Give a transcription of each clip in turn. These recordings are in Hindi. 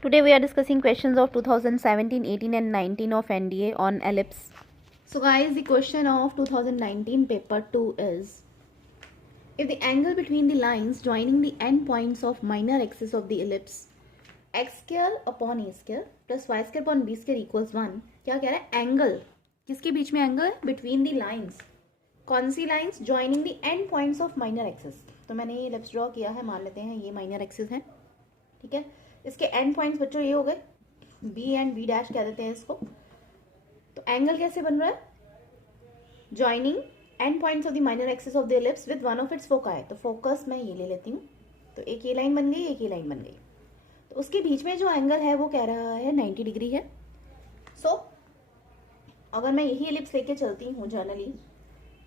Today we are discussing questions of 2017, 18 and 19 of NDA on ellipse. So guys, the question of 2019 paper 2 is, if the angle between the lines joining the endpoints of minor axis of the ellipse x square upon a square plus y square upon b square equals 1, क्या कह रहा है? एंगल किसके बीच में? Angle between the lines. कौन सी lines? Joining the end points of minor axis. तो मैंने ये एलिप्स ड्रॉ किया है, मान लेते हैं ये माइनर एक्सिस है, ठीक है. इसके एंड पॉइंट्स बच्चों ये हो गए, बी एंड बी डैश कह देते हैं इसको. तो एंगल कैसे बन रहा है? Joining and points of the minor axis of the ellipse with one of its foci. तो फोकस मैं ये ले लेती हूँ. तो एक ये लाइन बन गई, एक ये लाइन बन गई. तो उसके बीच में जो एंगल है वो कह रहा है 90 डिग्री है. सो अगर मैं यही एलिप्स लेके चलती हूँ जनरली,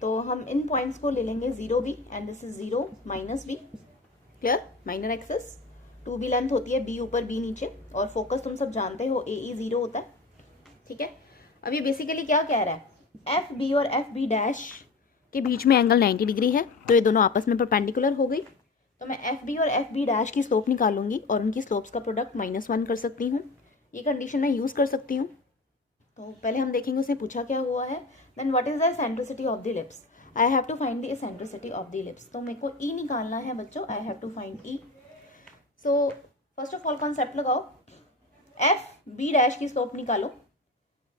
तो हम इन पॉइंट्स को ले लेंगे 0b and this is 0 minus b. Clear? Minor axis 2b length होती है, b ऊपर b नीचे, और फोकस तुम सब जानते हो AE 0 होता है, ठीक है. अब ये बेसिकली क्या कह रहा है? FB और FB डैश के बीच में एंगल 90 डिग्री है, तो ये दोनों आपस में परपेंडिकुलर हो गई. तो मैं FB और FB डैश की स्लोप निकालूंगी और उनकी स्लोप्स का प्रोडक्ट -1 कर सकती हूँ. ये कंडीशन मैं यूज कर सकती हूँ. तो पहले हम देखेंगे उसने पूछा क्या हुआ है. Then what is the eccentricity of the ellipse? I have to find the eccentricity of the ellipse. तो मेरे को E निकालना है बच्चों. I have to find E. So first of all concept लगाओ. FB डैश की स्लोप निकालो.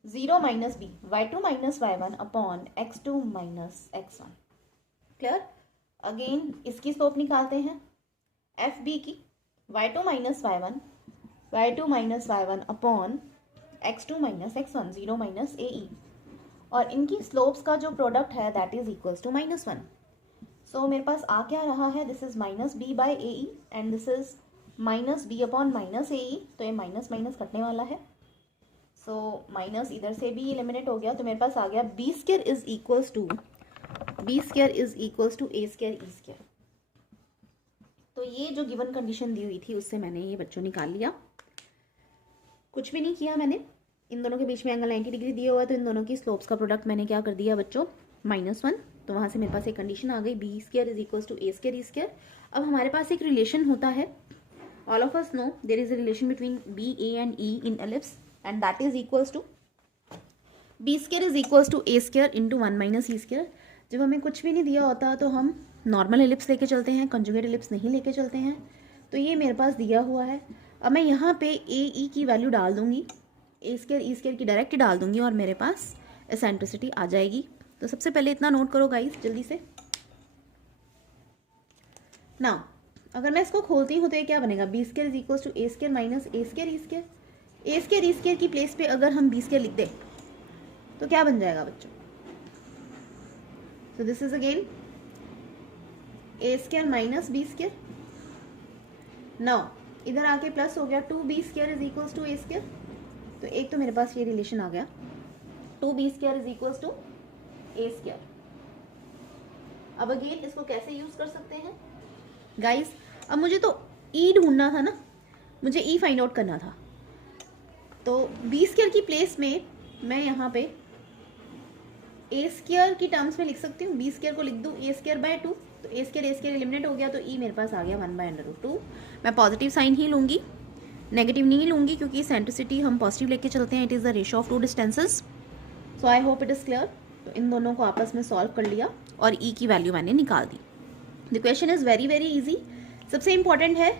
0 minus b, y2 minus y1 upon x2 minus x1. Clear? Again इसकी स्लोप निकालते हैं FB की. y2 minus y1 minus y1 upon x2 minus x1, 0 minus AE. और इनकी स्लोप्स का जो प्रोडक्ट है दैट इज इक्वल्स टू -1. सो मेरे पास आ क्या रहा है? This is minus b by AE and this is minus b upon minus AE. तो ये माइनस माइनस कटने वाला है. सो माइनस इधर से भी एलिमिनेट हो गया. तो मेरे पास आ गया b square is equals to a square e square. तो ये जो गिवन कंडीशन दी हुई थी उससे मैंने ये बच्चों निकाल लिया. कुछ भी नहीं किया मैंने. इन दोनों के बीच में एंगल 90 डिग्री दिया हुआ है, तो इन दोनों की स्लोप्स का प्रोडक्ट मैंने क्या कर दिया बच्चों? -1. तो वहाँ से मेरे पास एक कंडीशन आ गई, b square is equals to a square e square. अब हमारे पास एक रिलेशन होता है. All of us know there is a relation between b, a and e in ellipse and that is equals to b square is equals to a square into 1 minus e square. जब हमें कुछ भी नहीं दिया होता तो हम नॉर्मल एलिप्स लेके चलते हैं, कंजुगेट एलिप्स नहीं लेके चलते हैं. तो ये मेरे पास दिया हुआ है. अब मैं यहाँ पे ए ई की वैल्यू डाल दूंगी, ए स्क्वायर ई स्क्वायर की डायरेक्ट डाल दूंगी और मेरे पास एसेंट्रिसिटी आ जाएगी. तो सबसे पहले इतना नोट करो गाइस जल्दी से. नाउ अगर मैं इसको खोलती हूँ तो ये क्या बनेगा? B square is equals to A square minus a square E square. ए स्क्वायर ई स्क्वायर की प्लेस पे अगर हम बी स्क्वायर लिख दें तो क्या बन जाएगा बच्चों? So this is again a square minus b square. Now इधर आके प्लस हो गया, 2b square is equals to a square. तो एक तो मेरे पास ये रिलेशन आ गया, 2b square is equals to a square. अब अगेन इसको कैसे यूज कर सकते हैं गाइस? अब मुझे तो e ढूंढना था ना, मुझे e फाइंड आउट करना था. तो b स्क्वायर की प्लेस में मैं यहाँ पे a स्क्वायर की टर्म्स में लिख सकती हूँ. b स्क्वायर को लिख दूँ a स्क्वायर बाय 2. तो ए स्क्वायर एलिमिनेट हो गया, तो ई मेरे पास आ गया 1/√2. मैं पॉजिटिव साइन ही लूँगी, नेगेटिव नहीं लूँगी, क्योंकि एसेंट्रिसिटी हम पॉजिटिव लेके चलते हैं. It is the ratio of 2 distances. So I hope it is clear. तो इन दोनों को आपस में सॉल्व कर लिया और ई की वैल्यू मैंने निकाल दी. The question is very very easy. सबसे इंपॉर्टेंट है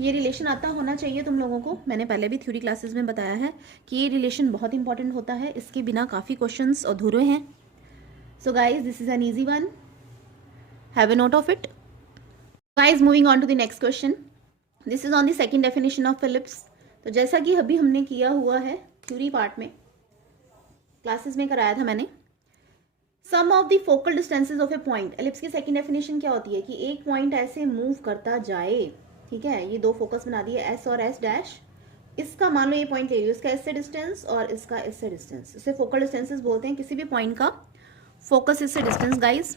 ये रिलेशन आता होना चाहिए तुम लोगों को. मैंने पहले भी थ्योरी क्लासेस में बताया है कि ये रिलेशन बहुत इंपॉर्टेंट होता है. इसके बिना काफ़ी क्वेश्चन अधूरे हैं. So guys this is an easy one. Have a note of it. Guys, moving on to the next question. This is on the second definition of ellipse. तो जैसा कि अभी हमने किया हुआ है थ्योरी पार्ट में, क्लासेस में कराया था मैंने. Sum of the focal distances of a point. Ellipse की सेकंड डेफिनेशन क्या होती है कि एक पॉइंट ऐसे मूव करता जाए, ठीक है. ये दो फोकस बना दिए S और S डैश. इसका मान लो ये पॉइंट ले लियो, इसका इससे डिस्टेंस और इसका इससे डिस्टेंस. इसे फोकल डिस्टेंसेज बोलते हैं. किसी भी पॉइंट का फोकस इससे डिस्टेंस गाइज,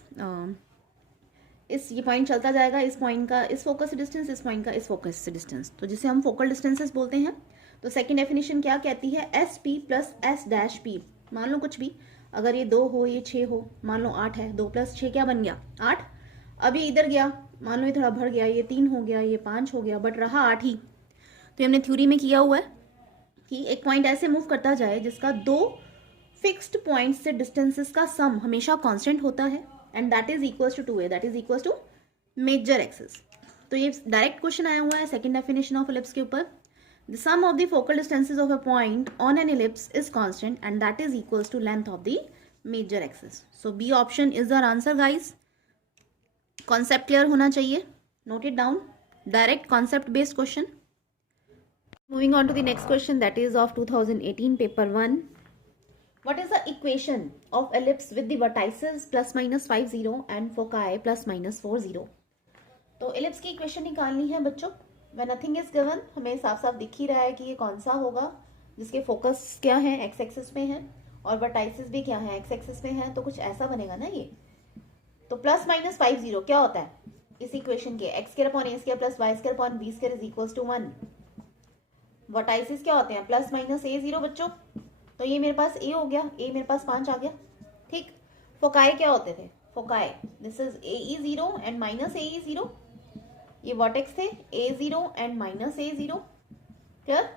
ये पॉइंट चलता जाएगा, इस पॉइंट का इस फोकस से डिस्टेंस, इस पॉइंट का इस फोकस से डिस्टेंस, तो जिसे हम फोकल डिस्टेंसेस बोलते हैं. तो सेकंड डेफिनेशन क्या कहती है? S P plus S dash P. मान लो कुछ भी, अगर ये 2 हो, ये 6 हो, मान लो 8 है, 2 + 6 क्या बन गया? 8. अब ये इधर गया, मान लो ये थोड़ा बढ़ गया, ये 3 हो गया, ये 5 हो गया, बट रहा 8 ही. तो ये हमने थ्योरी में किया हुआ है कि एक पॉइंट ऐसे मूव करता जाए जिसका दो फिक्स्ड पॉइंट से डिस्टेंसेस का सम हमेशा कांस्टेंट होता है and that is equals to 2a, that is equals to major axis. तो ये डायरेक्ट क्वेश्चन आया हुआ है सेकंड डेफिनेशन ऑफ एलिप्स के ऊपर। The sum of the focal distances of a point on an ellipse is constant and that is equals to length of the major axis. So b option is our answer guys. Concept clear होना चाहिए, note it down, direct concept based question. Moving on to the next question, that is of 2018 paper 1. What is the equation of ellipse with the vertices plus minus 50 and foci plus minus 40? तो ellipse की इक्वेशन निकालनी है बच्चों। When nothing is given, हमें साफ साफ दिख ही रहा है कि ये कौन सा होगा जिसके फोकस क्या है, एक्स एक्सिस में है, और वर्टाइसिस भी क्या है, एक्स एक्सिस में है। तो कुछ ऐसा बनेगा ना ये। तो प्लस माइनस 50 क्या होता है इस इक्वेशन के, x square upon A square plus Y square upon B square is equals to 1। Vertices क्या होते हैं, प्लस माइनस a0 बच्चों। तो ये मेरे पास a हो गया, a मेरे पास 5 आ गया, ठीक। फोकाई क्या होते थे, foci this is ae0 and minus ae0। ये वर्टेक्स थे a0 and minus a0। Clear.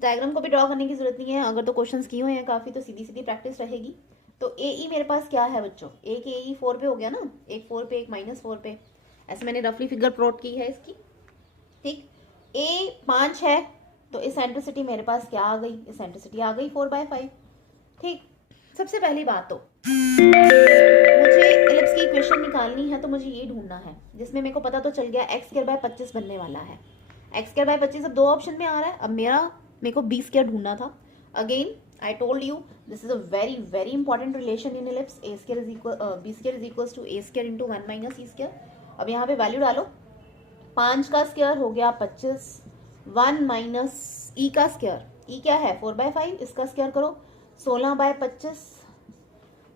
Diagram को भी ड्रॉ करने की जरूरत नहीं है, अगर तो क्वेश्चंस किए हुए हैं काफी तो सीधी सीधी प्रैक्टिस रहेगी। तो ae मेरे पास क्या है बच्चों, एक ae 4 पे हो गया ना, एक 4 पे एक माइनस 4 पे, ऐसे मैंने रफली फिगर प्लॉट की है इसकी, ठीक। a 5 है तो इसेंट्रिसिटी मेरे पास क्या आ गई, इसेंट्रिसिटी आ गई 4/5, ठीक। सबसे पहली बात तो मुझे एलिप्स की इक्वेशन निकालनी है, तो मुझे ये ढूंढना है जिसमें मेरे को पता तो चल गया एक्स स्क्वायर बाय 25 बनने वाला है। एक्स स्क्वायर बाय 25 अब दो ऑप्शन में आ रहा है। अब मेरे को बी स्क्वायर ढूंढना था। Again I told you this is a very very important relation in ellipse, a square is equal b square is equals to A square into 1 minus E square. अब यहाँ पे वैल्यू डालो, 5 का स्क्वायर हो गया 25, 1 माइनस ई का स्क्वायर, ई क्या है 4/5, इसका स्क्वायर करो 16/25।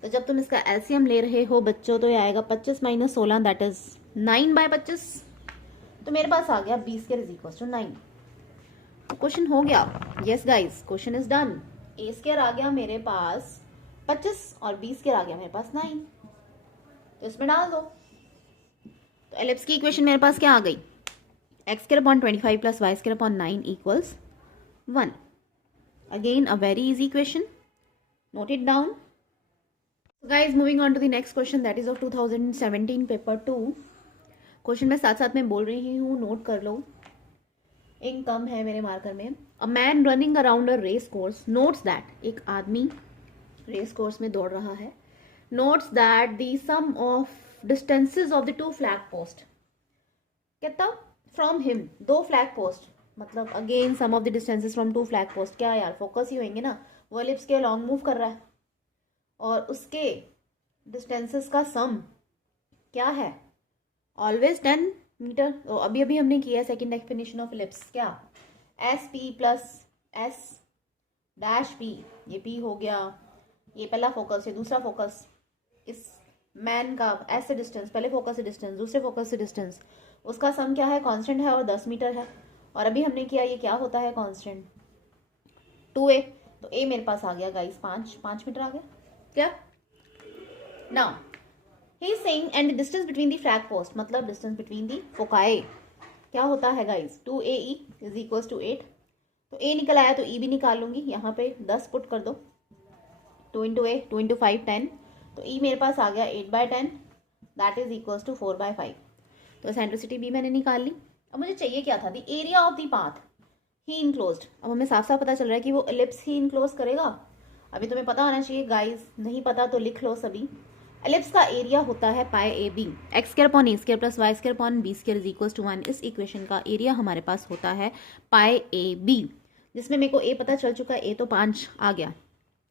तो जब तुम इसका एलसीएम ले रहे हो बच्चों तो ये आएगा 25 माइनस 16 दैट इज 9/25। तो मेरे पास आ गया B square is equal to 9। Question हो गया, yes guys question is done. A square आ गया मेरे पास 25 और बी स्क्वायर आ गया मेरे पास 9, तो इसमें डाल दो। तो एलिप्स की इक्वेशन मेरे पास क्या आ गई, x square upon 25 plus y square upon 9 equals 1. Again a very easy question. Note it down. So guys moving on to the next question that is of 2017 paper 2. Question मैं साथ साथ में बोल रही हूँ, नोट कर लो, इंक कम है मेरे मार्कर में। A man running around a race course notes that, एक आदमी रेस कोर्स में दौड़ रहा है, notes that the sum of distances of the two flag post, कितना फ्रॉम हिम, दो फ्लैग पोस्ट, मतलब again sum of the distances from two flag post. क्या यार फोकस ही होंगे ना, वो एलिप्स के लॉन्ग मूव कर रहा है और उसके डिस्टेंसेस का सम क्या है, ऑलवेज 10 मीटर। तो अभी अभी हमने किया सेकंड डेफिनेशन ऑफ एलिप्स, क्या S P plus S dash P, ये पी हो गया, ये पहला फोकस है, दूसरा फोकस इस मैन का एस से डिस्टेंस, पहले फोकस से डिस्टेंस, दूसरे फोकस से डिस्टेंस, उसका सम क्या है, कांस्टेंट है और 10 मीटर है। और अभी हमने किया ये क्या होता है कांस्टेंट 2a, तो a मेरे पास आ गया गाइस 5 मीटर आ गया। क्या now he is saying and the distance between the flag post, मतलब डिस्टेंस बिटवीन द फोकाई क्या होता है guys 2ae is equals to 8। तो a निकल आया तो e भी निकाल लूंगी, यहाँ पे 10 पुट कर दो, 2 इंटू ए 2 इंटू 5 10, तो e मेरे पास आ गया 8/10 दैट इज इक्वल्स टू 4/5। तो एसेंट्रिसिटी भी मैंने निकाल ली। अब मुझे चाहिए क्या था, the area of the path he enclosed. अब हमें साफ साफ पता चल रहा है कि वो एलिप्स ही इनक्लोज करेगा। अभी तुम्हें पता होना चाहिए गाइस, नहीं पता तो लिख लो सभी। एलिप्स का एरिया होता है pi A B, X square upon A square plus Y square upon B square is equals to 1। इस इक्वेशन का एरिया हमारे पास होता है पाई ए बी, जिसमें मेरे को ए पता चल चुका है, ए तो 5 आ गया।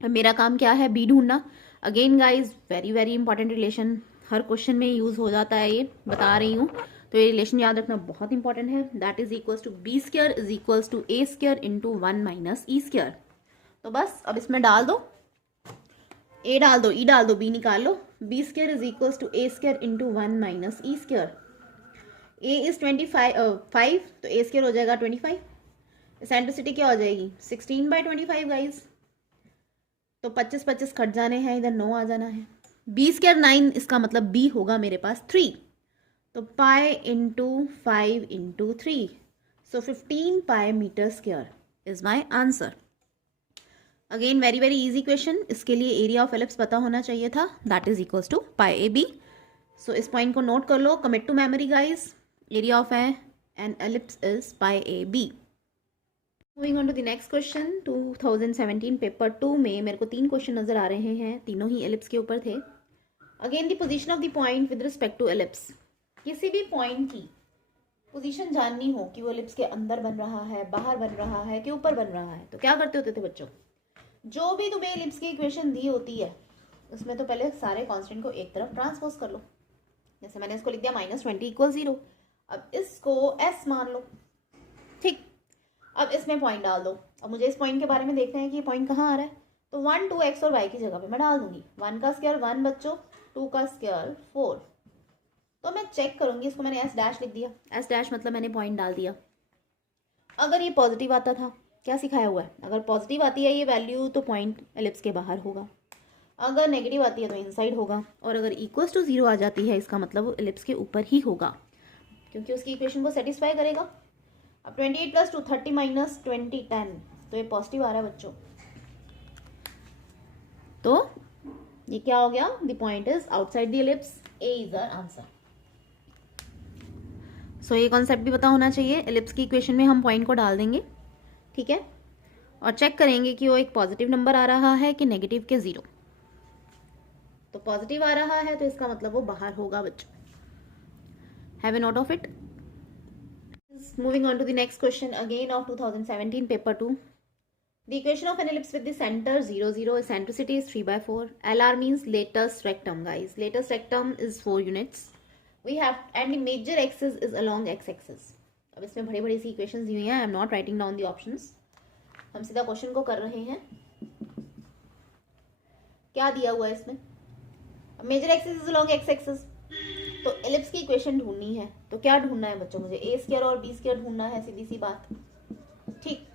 अब मेरा काम क्या है, बी ढूंढना। Again guys very very important relation, हर क्वेश्चन में यूज हो जाता है, ये बता रही हूँ, तो ये रिलेशन याद रखना बहुत इंपॉर्टेंट है। That is equals to b square is equals to A square into 1 minus E square. तो बस अब इसमें डाल दो, ए डाल दो, ई डाल दो, बी निकाल लो। B square is equals to A square into 1 minus E square. A is 5 तो ए स्क्वायर हो जाएगा 25। एसेंट्रिसिटी क्या हो जाएगी 16/25 गाइज। तो 25 कट जाने हैं, इधर 9 आ जाना है। बी स्क्वायर 9, इसका मतलब बी होगा मेरे पास 3, तो pi into 5 into 3, So 15 pi meter square is my answer. Again very very easy question. इसके लिए एरिया ऑफ एलिप्स पता होना चाहिए था. That is equals to pi A B. So इस पॉइंट को नोट कर लो. Commit to memory guys. Area of an ellipse is pi A B. Moving on to the next question. 2017 paper 2 में मेरे को 3 क्वेश्चन नजर आ रहे हैं. तीनों ही एलिप्स के ऊपर थे. Again the position of the point with respect to ellipse. किसी भी पॉइंट की पोजीशन जाननी हो कि वो एलिप्स के अंदर बन रहा है, बाहर बन रहा है, कि ऊपर बन रहा है, तो क्या करते होते थे बच्चों? जो भी तुम्हें एलिप्स की इक्वेशन दी होती है उसमें तो पहले सारे कांस्टेंट को एक तरफ ट्रांसपोज कर लो. जैसे मैंने इसको लिख दिया -20 = 0. अब इसको s मान लो. ठीक. अब इसमें पॉइंट डाल दो. अब मुझे इस पॉइंट के बारे में देखना है कि ये पॉइंट कहाँ आ रहा है. तो 1 2 x और y की जगह पे मैं डाल दूंगी. 1 का स्क्वायर 1 बच्चों, 2 का स्क्वायर 4. तो मैं चेक करूंगी. इसको मैंने s डैश लिख दिया. s डैश मतलब मैंने पॉइंट डाल दिया. अगर ये पॉजिटिव आता था, क्या सिखाया हुआ है, अगर पॉजिटिव आती है ये वैल्यू तो पॉइंट एलिप्स के बाहर होगा. अगर नेगेटिव आती है तो इनसाइड होगा. और अगर इक्वल्स टू 0 आ जाती है इसका मतलब वो एलिप्स के ऊपर ही होगा, क्योंकि उसकी इक्वेशन को सेटिस्फाई करेगा. अब 28 + 2 30 - 20 10. तो ये पॉजिटिव आ रहा है बच्चों. तो ये क्या हो गया? The point is outside the ellipse. A is our answer. So ये कॉन्सेप्ट भी पता होना चाहिए. एलिप्स की इक्वेशन में हम पॉइंट को डाल देंगे. ठीक है. और चेक करेंगे कि वो एक पॉजिटिव नंबर आ रहा है कि नेगेटिव के 0. तो पॉजिटिव आ रहा है तो इसका मतलब वो बाहर होगा बच्चों. Have a note of it. Moving on to the next question again of 2017 paper 2. The equation of an ellipse with the centre 0 0. Eccentricity is 3/4. LR means latus rectum guys. Latus rectum is 4 units. We have and the major axis is along x axis. अब इसमें बड़ी बड़ी सी इक्वेशंस दी हुई हैं. I am not writing down the options. हम सीधा क्वेश्चन को कर रहे हैं. क्या दिया हुआ है इसमें? Major axis is along x axis. तो एलिप्स की इक्वेशन ढूंढनी है. तो क्या ढूंढना है बच्चों? मुझे a² और b² ढूंढना है. सीधी सी बात. ठीक.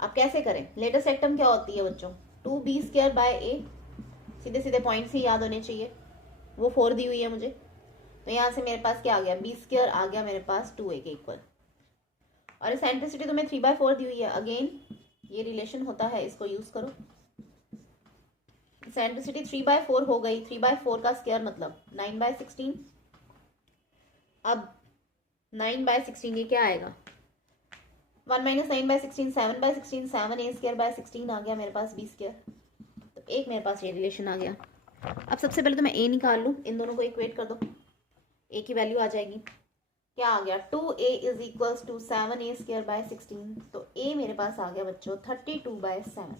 आप कैसे करें? लेटेस्ट रेक्टम क्या होती है बच्चों? 2b²/a. सीधे सीधे पॉइंट्स ही याद होने चाहिए. वो 4 दी हुई है मुझे. तो यहाँ से मेरे पास क्या आ गया? b² आ गया मेरे पास 2a के इक्वल. और एसेंट्रिसिटी तो मैं 3/4 दी हुई है. अगेन ये रिलेशन होता है, इसको यूज करो. एसेंट्रिसिटी 3/4 हो गई. 3/4 का स्क्वायर मतलब 9/16. अब 9/16 ये क्या आएगा? 1 - 9/16 7/16. 7a² / 16 आ गया मेरे पास b². तो एक मेरे पास ये रिलेशन आ गया. अब सबसे पहले तो मैं a निकाल लूँ. इन दोनों को इक्वेट कर दो. a की वैल्यू आ जाएगी. क्या आ गया? 2a is equals to 7a² / 16. तो a मेरे पास आ गया बच्चों 32/7.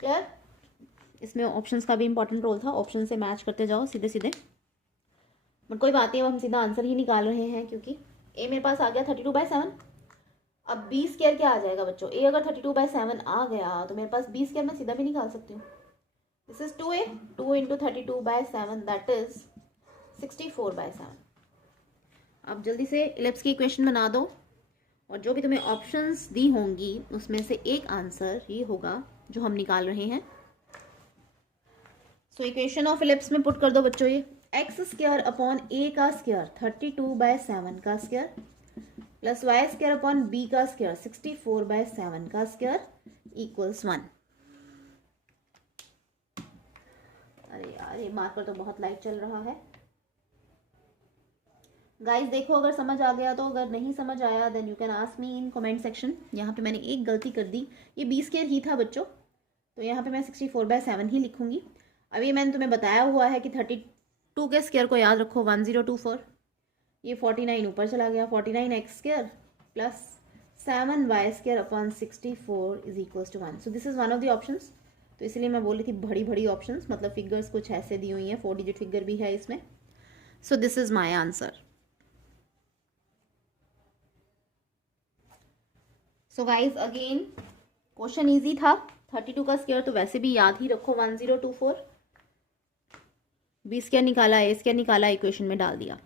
क्लियर? इसमें ऑप्शंस का भी इंपॉर्टेंट रोल था. ऑप्शन से मैच करते जाओ सीधे सीधे. बट कोई बात नहीं, अब हम सीधा आंसर ही निकाल रहे हैं क्योंकि a मेरे पास आ गया 32/7. अब b² क्या आ जाएगा बच्चों? a अगर 32/7 आ गया तो मेरे पास b² मैं सीधा भी निकाल सकती हूँ. This is 2a. 2 × 32/7 that is 64/7. आप जल्दी से एलिप्स की इक्वेशन बना दो. और जो भी तुम्हें ऑप्शंस दी होंगी उसमें से एक आंसर ये होगा जो हम निकाल रहे हैं. सो इक्वेशन ऑफ एलिप्स में पुट कर दो बच्चों. ये x² अपॉन a का स्क्वायर 32/7 का square plus y² upon b का स्क्वायर 64/7 का स्क्वायर इक्वल्स 1. अरे यार ये मार्कर तो बहुत लाइट चल रहा है. गाइस देखो अगर समझ आ गया तो. अगर नहीं समझ आया then you can ask me in comment section. यहाँ पे मैंने एक गलती कर दी. ये b² ही था बच्चों. तो यहाँ पे मैं 64/7 ही लिखूंगी. अब ये मैंने तुम्हें बताया हुआ है कि 32 के स्क्वायर को याद रखो 1024. ये 49 ऊपर चला गया. 49x² plus 7y² upon 64 is equals to 1. So this is one of the options. तो इसलिए मैं बोल रही थी बड़ी बड़ी ऑप्शंस, मतलब फिगर्स कुछ ऐसे दी हुई हैं. 4 डिजिट फिगर भी है इसमें. सो this is my answer. So guys again question easy था. 32 का स्क्वायर तो वैसे भी याद ही रखो 1024. b² निकाला, a² निकाला, इक्वेशन में डाल दिया.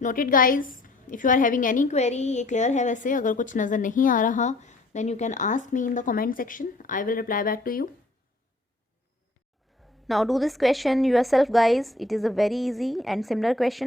Noted guys. If you are having any query, ये क्लियर है वैसे. अगर कुछ नजर नहीं आ रहा then you can ask me in the comment section. I will reply back to you. Now do this question yourself guys. It is a very easy and similar question.